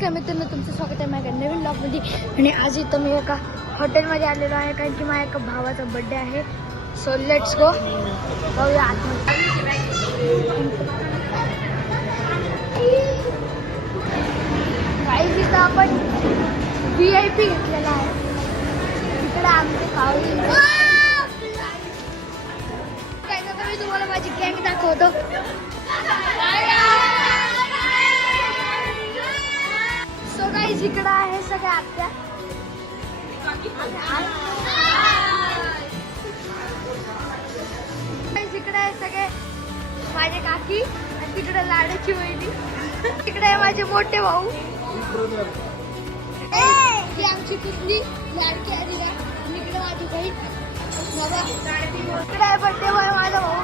नमस्कार मित्रांनो, तुमचं स्वागत आहे माझ्या नवीन ब्लॉगमध्ये. आणि आज इथं मी एका हॉटेलमध्ये आलेलो आहे कारण की माझ्या एका भावाचा बर्थडे आहे. सो लेट्स गो, जाऊया आतमध्ये. गाईज इथं आपण VIP घेतलेला आहे. इकडे आमचे कावळी काय ना, मी तुम्हाला माझी गँग दाखवतो. सो गाईज इकडं आहे सगळ्या आत्या. इकडे आहे सगळे माझे काकी आणि तिकडे लाडाची वहिनी. तिकडे आहे माझे मोठे भाऊ. ही आमची कुठली लाडकी आदिला. इकडे माझी बहीण बाबा. इकडे आहे बर्थडे बॉय माझा भाऊ.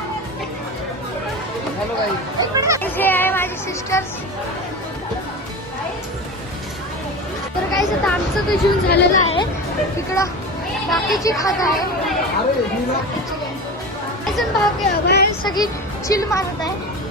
हे आहे माझी सिस्टर्स. तर काही आता आमचं तर जेवण झालेलं आहे. तिकडं बाकीची खात आहे. बाहेर सगळी चिल मारत आहे.